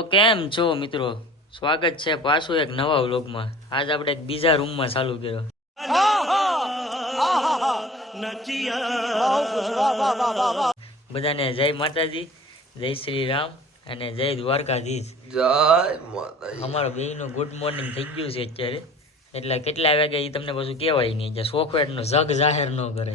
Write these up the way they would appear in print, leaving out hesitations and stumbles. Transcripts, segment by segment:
તો કેમ છો મિત્રો, સ્વાગત છે પાછું એક નવા વ્લોગમાં. આજ આપણે એક બીજા રૂમમાં ચાલુ કર્યો. બધાને જય માતાજી, જય શ્રી રામ અને જય દ્વારકાધીશ. જય માતાજી. અમારો બેયનું ગુડ મોર્નિંગ થઈ ગયું છે અત્યારે. એટલે કેટલા વાગે એ તમને પાછું કહેવાય નહીં, કે સોફ્ટવેરનો જગ જાહેર ન કરે.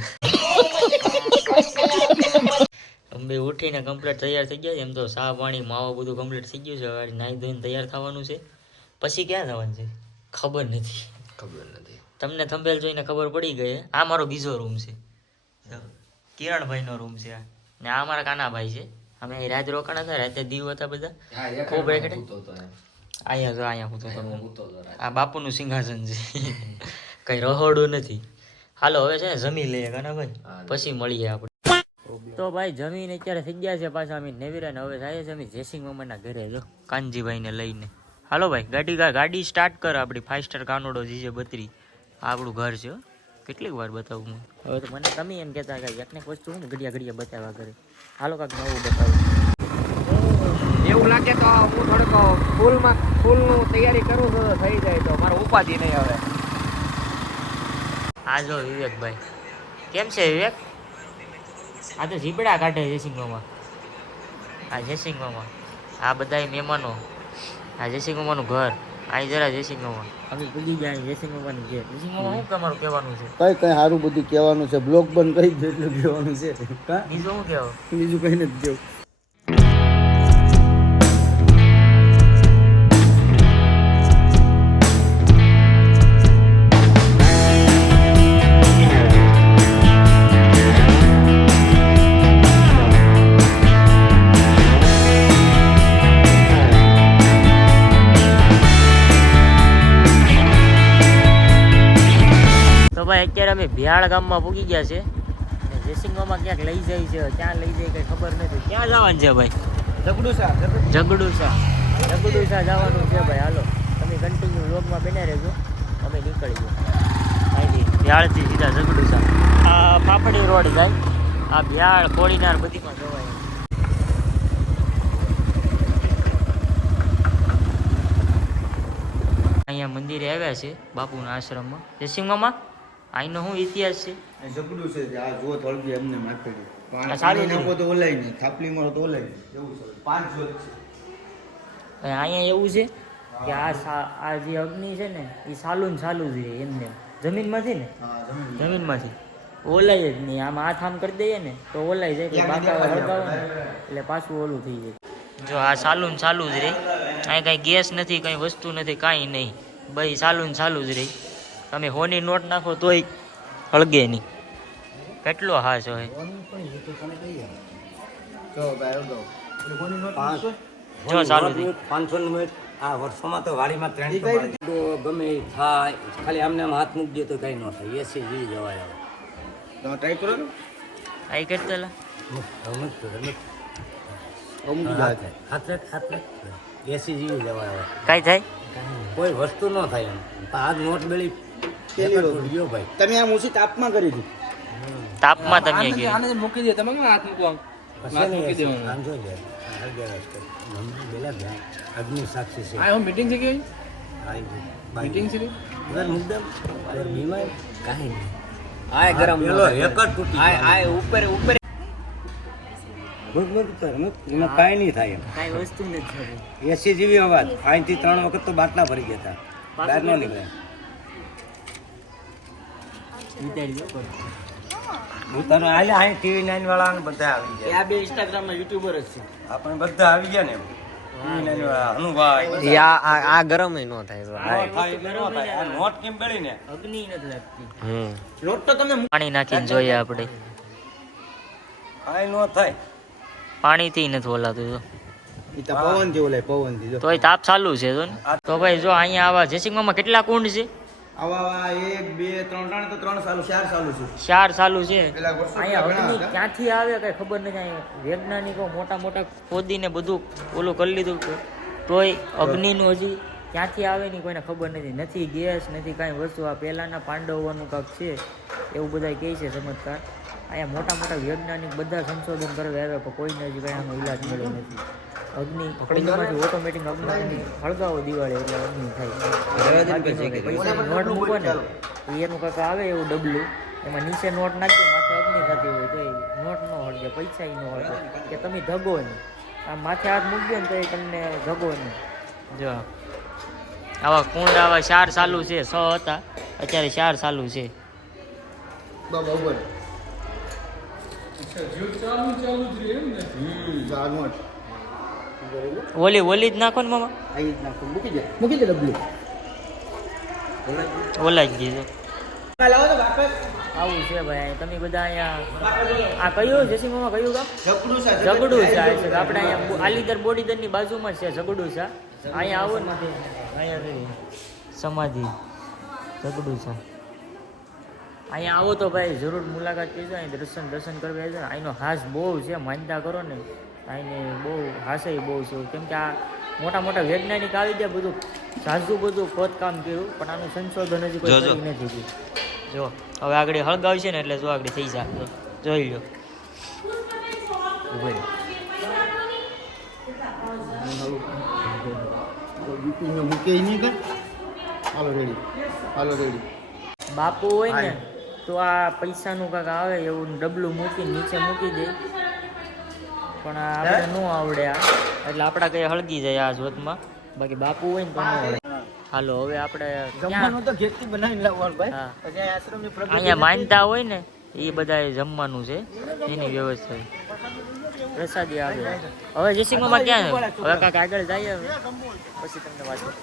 અમે ઉઠીને કમ્પ્લીટ તૈયાર થઈ ગયા. એમ તો ચા પાણી માવો બધું કમ્પ્લીટ થઈ ગયું છે. હવે નાહી ધોઈને તૈયાર થવાનું છે. પછી ક્યાં જવાનું છે ખબર નથી. તમને થંબેલ જોઈને ખબર પડી ગઈ. આ મારો બીજો રૂમ છે, કિરણભાઈનો રૂમ છે. ને આ મારા કાનાભાઈ છે. અમે રાત રોકાણા હતા, રાતે દીવ હતા બધા. ખૂબ રેખડે અહીંયા હું આ બાપુનું સિંહાસન છે. કઈ રહોડું નથી. હાલો હવે છે ને જમી લઈએ કાનાભાઈ, પછી મળીએ આપણે. તો ભાઈ જમીન અત્યારે થઈ ગયા છે પાછા અમે નેવીરાને. હવે જાય છે અમે જયસિંહ મામાના ઘરે, જો કાનજીભાઈને લઈને. હાલો ભાઈ ગાડી સ્ટાર્ટ કર આપણી 5 સ્ટાર કાનોડો જીજે 32. આપણું ઘર છે. કેટલીક વાર બતાવું હું. હવે તો મને તમે એમ કહેતા કે એકને વસ્તુ હું ઘડિયા બતાવવા કરે. હાલો કાંક નવું બતાવું. એવું લાગે તો હું થોડુંક ફૂલનું તૈયારી કરું છું, થઈ જાય તો મારો ઉપાધિ નહીં હવે. આ જો વિવેકભાઈ કેમ છે વિવેક? આ તો ઝીબડા કાઢે જયસિંહ મામા. આ જયસિંહ મામા, આ બધા મહેમાનો. આ જયસિંહ મામાનું ઘર. અહીં જરા જયસિંહ મામા અમે પૂજી ગયા જયસિંહ મામાની ઘેર. જયસિંહ મામા શું તમારું કહેવાનું છે? કઈ સારું બધું કહેવાનું છે. બ્લોગ બંધ કરી દે એટલું કહેવાનું છે. બીજું શું કહેવું? બીજું કઈ નથી કેવું. અત્યારે અમે ભિયાળ ગામમાં પૂગી ગયા છે. જયસિંહ મામા ક્યાંક લઈ જાય છે, ક્યાં લઈ જાય કઈ ખબર નથી. ક્યાં જવાનું છે ભાઈ? જગડુસા જવાનું છે ભાઈ. હાલો તમે કન્ટિન્યુ વ્લોગમાં બન્યા રહેજો. અમે નીકળી ગયો અહીંથી ભિયાળથી સીધા જગડુસા. આ ફાફડી રોડ જાય. આ ભિયાળ કોળીનાર બધીમાં જવાય. અહીંયા મંદિરે આવ્યા છે બાપુના આશ્રમમાં. જયસિંહ મામા અહીંનો શું ઇતિહાસ છે? જબડું છે આ જો થોડી એમને નાખેલી. આ સારું નાખો તો ઓલાય નહીં, થાપલી મારો તો ઓલાય નહીં. એવું છે 5 જોત છે અહીંયા. એવું છે કે આ જે અગ્નિ છે ને એ ચાલુ જ રહે એમને જમીનમાંથી ને. જમીનમાંથી ઓલાય જ નહીં. આમ હાથ આમ કરી દઈએ ને તો ઓલાય જાય. કે બાકા હળગાવો ને એટલે પાછું ઓલું થઈ જાય. જો આ ચાલુ જ રહે. અહીં કાંઈ ગેસ નથી, કંઈ વસ્તુ નથી, કાંઈ નહીં. ભાઈ ચાલુ જ રહે. તમે હોની નોટ નાખો તોય હળગે નહીં. કેટલો હાશ હોય. જો ચાલુ 500 મિનિટ આ વર્ષોમાં તો વાડીમાં 300 ગમે થાય. ખાલી આમને હાથ મૂકી દે તો કઈ ન થાય. એસી જીવી જવાય. તમે ટ્રાય કરો ને. આઈ કરતેલા એસી જીવી જવાય. કાંઈ થાય? કોઈ વસ્તુ ન થાય. આજ નોટ બેળી ગયો ભાઈ. તમે આમ ઊંચી તાપમાં કરી દીધું. તાપમાં તમે ગયા. મૂકી દે તમે હાથ મૂકો. અગ્નિ સાક્ષી છે. આ મીટિંગ છે કે મીટિંગ છે મુદ્દમ બીમાર કાંઈ નહીં. આ ગરમ રેકર્ડ તૂટી. આ ઉપર એમાં કાંઈ નહીં થાય. કાંઈ વસ્તુ નથી. એસી જેવી અવાજ. અહીંથી 3 વખત તો બાટલા ભરી ગયા હતા. બહાર ન નીકળે. ઉતારો હાલે. અહીં TV9 વાળા બધા આવી ગયા. આ બે ઇન્સ્ટાગ્રામમાં યુટ્યુબર જ છે. આપણે બધા આવી ગયા ને. TV9 વાળા હનુભાઈ. આ ગરમ ન થાય. નોટ કેમ પડી ને અગ્નિ નથી લાગતી. લોટ તો તમે પાણી નાખીને જોઈએ આપણે. કાંઈ ન થાય. પાણીથી નથી ઓલાતું. તો પવન થી ઓલાય પવન થી. તોય તાપ ચાલુ છે. તો ભાઈ જો અહીંયા આવા જયસિંહ મામા કેટલા કુંડ છે? આવા 1 2 3 તો 3 ચાલુ 4 ચાલુ છે. 4 ચાલુ છે. પેલા વર્ષો અહીંયા ઘણા અગ્નિ હતા. ક્યાંથી આવે કઈ ખબર નથી. અહીંયા વૈજ્ઞાનિકો મોટા ખોદીને બધું ઓલું કરી લીધું, તોય અગ્નિનું હજી ક્યાંથી આવે ની કોઈને ખબર નથી ગેસ નથી કાંઈ વસ્તુ. આ પહેલાના પાંડવોનું કાંક છે એવું બધા કહે છે ચમત્કાર. અહીંયા મોટા વૈજ્ઞાનિક બધા સંશોધન કરવા આવ્યા પણ કોઈને હજી કાંઈ આનો ઈલાજ મળ્યો નથી. અગ્નિ પકડીમાંથી ઓટોમેટિક અગ્નિ હળગાવો દિવાળી એટલે અગ્નિ થાય. પૈસાની નોટ મૂકો ને એ એનું કાંઈક આવે એવું ડબલું, એમાં નીચે નોટ નાખી માથે અગ્નિ થતી હોય તો એ નોટ ન હળગે, પૈસા ન હળગે કે તમે ધગો નહીં. આ માથે હાથ મૂકજો ને તો એ તમને ધગો નહીં. જો આવા કુંડ આવા 4 ચાલુ છે, 6 હતા અત્યારે 4 ચાલુ છે. બરાબર. ઓલી જ નાખો ને મામા, મૂકી દે ડબલું. ઓલા જ દીધો. આવું છે ભાઈ. તમે બધા અહીંયા આ કયું જસી મામા કયું ગામ? ઝઘડું છે. આપણે અહીંયા આલીદર બોડીદરની બાજુમાં જ છે ઝઘડું છે. અહીંયા આવો ને અહીંયા સમાધિ ઝઘડું છે. અહીંયા આવો તો ભાઈ જરૂર મુલાકાત કરજો. અહીં દર્શન કરવા આવજો ને. અહીંનો હાસ બહુ છે, માનતા કરો ને અહીંને બહુ હાસે બહુ છે. કેમ કે આ મોટા મોટા વૈજ્ઞાનિક આવી ગયા, બધું ઝાઝું બધું ખોદકામ કર્યું, પણ આનું સંશોધન હજી કોઈ કરી નથી ગયું. જો હવે આગળ હળગાવશે ને એટલે જો આગળ થઈ જાય, જોઈ લો. બાપુ હોય ને તો આ પૈસાનું કાંક આવે એવું ડબલું મૂકીને નીચે મૂકી દે, પણ આપણે ન આવડે આ, એટલે આપણા કઈ હળગી જાય આ જોતમાં. બાકી બાપુ હોય ને તો ન આવડે. હાલો હવે આપણે અહીંયા માનતા હોય ને એ બધા જમવાનું છે, એની વ્યવસ્થા પ્રસાદી આવે. હવે જયસિંહમાં ક્યાં હવે કાંઈક આગળ જઈએ પછી તમને વાત કરું.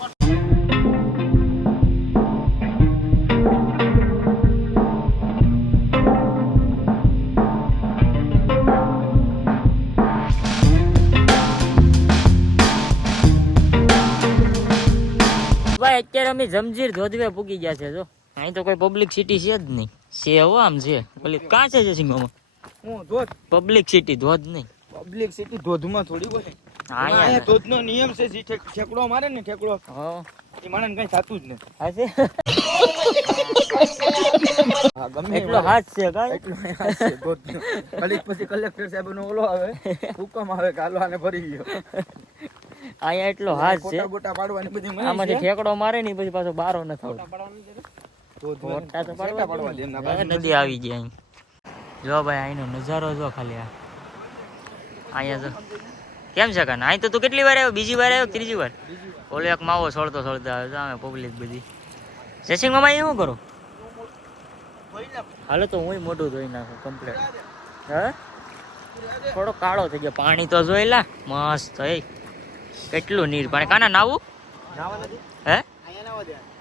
અત્યારે અમે જમજીર ધોધવે પૂગી ગયા છે. જો અહીં તો કોઈ પબ્લિક સિટી છે જ નહીં. છે હો આમ છે પેલી કાં છે જયસિંહમાં પબ્લિક સિટી, ધોધ નહીં. પબ્લિક સિટી ધોધમાં થોડી હોય. અહીંયા ધોધનો નિયમ છે, જે ઠેકડો મારે ને ઠેકડો હા એ માણસ કઈ થતું જ નથી. હા છે ગમે એટલો હાથ છે કાંઈ એટલો હાથ છે ધોધનો. પછી કલેક્ટર સાહેબ નો ઓલો આવે, હુકમ આવે કે હાલો આને ભરી ગયો. અહીંયા એટલો હાથ છે, ગોટા પાડવાની બધી મનાઈ આમાંથી છે. ઠેકડો મારે ને પછી પાછો બારો ન થતો. ધોધમાં પાડવા દે એમના પાસે. નદી આવી ગઈ અહીં. જો ભાઈ અહીંનો નજારો જો ખાલી આ અહીંયા જો કેમ છે કાન. અહીં તો તું કેટલી વાર આવ્યો? બીજી વાર આવ્યો? ત્રીજી વાર? ઓલો એક માવો છોડતો આવે તો અમે પબ્લિક બધી. જયસિંહ મામા એ શું કરો? હાલો તો હું મોઢું ધોઈ નાખું કમ્પ્લેટ. હે થોડો કાળો થઈ ગયો. પાણી તો જોઈ લા મસ્ત. કેટલું નીર પાણી. કાના નાવું હે?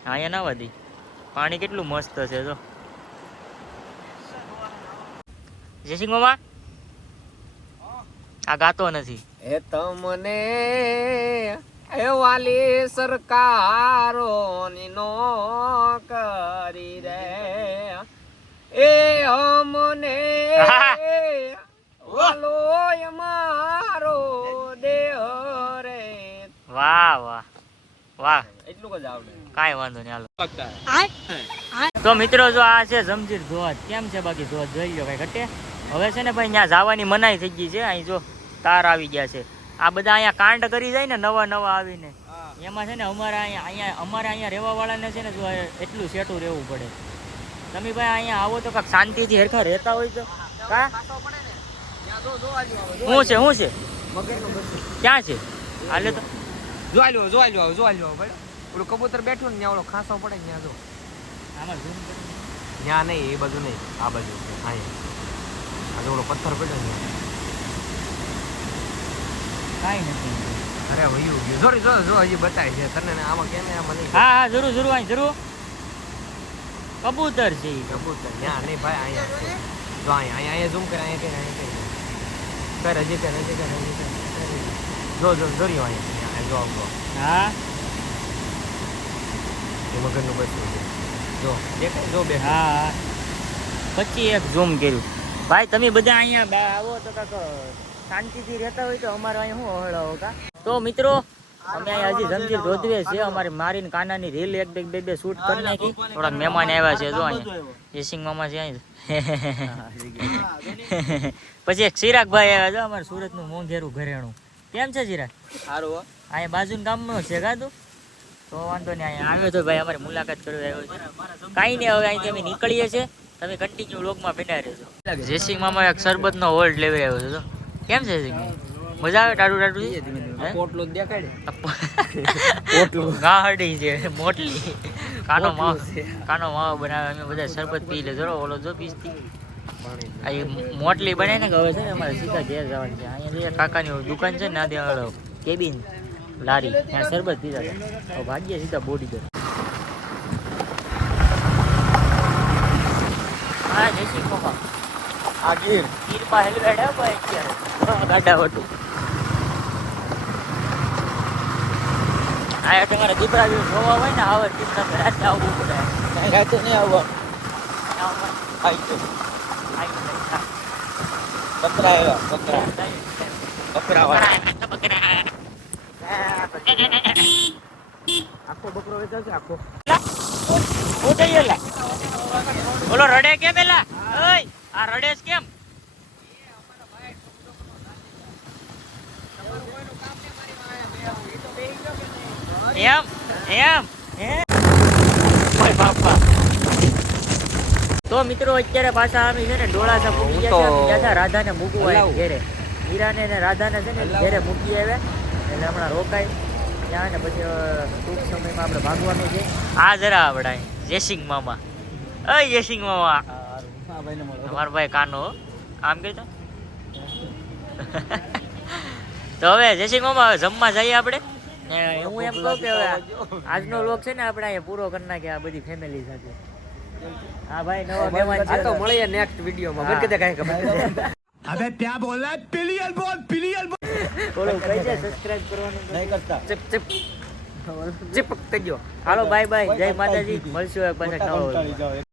અહીંયા નાવા દે. પાણી કેટલું મસ્ત છે જો. જયસિંહ મામા આ ગાતો નથી. એ તમને એ વાલી સરકારોની નોકરી રે એ અમને વાલો મારો દેહ રે. વાહ વાહ વાહ, એટલું જ આવડે. કાંઈ વાંધો નહીં. હાલો તો મિત્રો જો આ છે જમજીર ધોધ. કેમ છે બાકી ધોધ જોઈ લો, કઈ ઘટે. હવે છે ને ભાઈ ત્યાં જવાની મનાઈ થઈ ગઈ છે. અહીં જો તાર આવી ગયા છે. આ બધા અહીંયા કાંડ કરી જાય ને નવા આવીને, એમાં છે ને અમારે અહીંયા રહેવા વાળાને છે ને જો એટલું સેટું રહેવું પડે. તમે ભાઈ અહીંયા આવો તો કાંઈક શાંતિથી હરખા રહેતા હોય તો કા શું છે ક્યાં છે? હાલે તો જોઈ લો ભાઈ. ઓલું કબૂતર બેઠું ને ત્યાં ઓલો ખાસો પડે ત્યાં જો. આમાં ઝૂમ કરી. ત્યાં નહીં, એ બાજુ નહીં, આ બાજુ અહીંયા. આ જો ઓલો પથ્થર પડ્યો ને કાંઈ નથી. અરે વયું ગયું. જો હજી બતાય છે તને ને આમાં કેમ આમાં નહીં. હા જરૂર અહીં જરૂર કબૂતર છે ઈ. કબૂતર ત્યાં નહીં ભાઈ, અહીંયા છે. જો અહીંયા ઝૂમ કરે, અહીંયા હજી કર. જો રહ્યો અહીંયા જો આવતો. હા એ મગરનું બચ્ચું છે. જો દેખાય, જો બે. હા પછી એક ઝૂમ કર્યું. ભાઈ તમે બધા અહીંયા આવો તો કાંક શાંતિથી રહેતા હોય તો અમારે અહીંયા શું હળાવો કા. તો મિત્રો અમે અહીંયા હજી જમજીર ધોધવે છે. અમારી મારીને કાનાની રીલ એક બે શૂટ કરી નાખી. થોડાક મહેમાન આવ્યા છે જો અહીંયા જયસિંહ મામા છે અહીં. પછી એક ચિરાગભાઈ આવ્યા છે, અમારે સુરતનું મોંઘેરું ઘરેણું. કેમ છે જીરા? સારું હો. અહીંયા બાજુના ગામમાં છે કા તું? તો વાંધો નહીં, અહીંયા આવ્યો તો ભાઈ, અમારે મુલાકાત કરવા આવ્યો છે. કાંઈ નહીં, હવે અહીંથી અમે નીકળીએ છીએ, તમે કન્ટિન્યુ વ્લોગમાં બેઠા રહેજો. જયસિંહ મામા એક શરબતનો હોલ્ડ લેવી આવ્યો છે. તો કેમ છે જયસિંહ? મજા આવે? ટાટું ટાટું પોટલો જ દેખાડે. ગાહડી છે મોટલી, કાનો માવો બનાવે. અમે બધા શરબત પી લે. જરો ઓલો જો પીસતી આ મોટલી બને ને કે હવે છે ને અમારે સીધા ઘેર જવાનું છે. અહીંયા જે કાકાની દુકાન છે ને ત્યાં કેબિન લારી, ત્યાં શરબત પીધા હતા. ભાગ્ય સીધા બોડી પર. હા જયસિંહ મામા આ ગીર ગીરમાં હેલમેટ હે ભાઈ અત્યારે ગાડા વટું. આ તમારા દીપડા જોવા હોય ને આવે દીપડા રાતે આવવું પડે. કાંઈ રાતે નહીં આવવા. આઈ તો બકરા આવ્યા. બકરા આખો બકરો વેચાશે આખો. બોલો રડે કેમ એલા? ઓય આ રડેસ કેમ? એમ એમ ઓય બાપા. તો મિત્રો અત્યારે પાછા અમે છે ને ડોળાસા મૂકી ગયા હતા. રાધાને મૂકવા આવ્યા ઘેરે. હીરાને ને રાધાને છે ને ઘેરે મૂકી આવ્યા એટલે હમણાં રોકાય ત્યાં ને પછી ટૂંક સમયમાં આપણે ભાગવાનું છે. આ જરા આપણે જયસિંહ મામા. અય જયસિંહ મામા, અમારો ભાઈ કાનો આમ કહેતો. તો હવે જયસિંહ મામા હવે જમવા જઈએ આપણે. ને હું એમ કહું કે હવે આજનો વ્લોગ છે ને આપણે અહીંયા પૂરો કરી નાખીએ આ બધી ફેમિલી સાથે. હા ભાઈ, નવો મહેમાન છે. આ તો મળીએ નેક્સ્ટ વિડીયોમાં. મને કીધે કાંઈ ખબર अबे क्या बोल रहा है? पिलियल बोल, पिलियल बोल. બોલો કઈ છે સબસ્ક્રાઇબ કરવાનું નહીં કરતા. ચીપ ચીપ ચીપ કરી દો. હાલો બાય બાય, જય માતાજી. મળશું એક પાછા નવા વ્લોગમાં.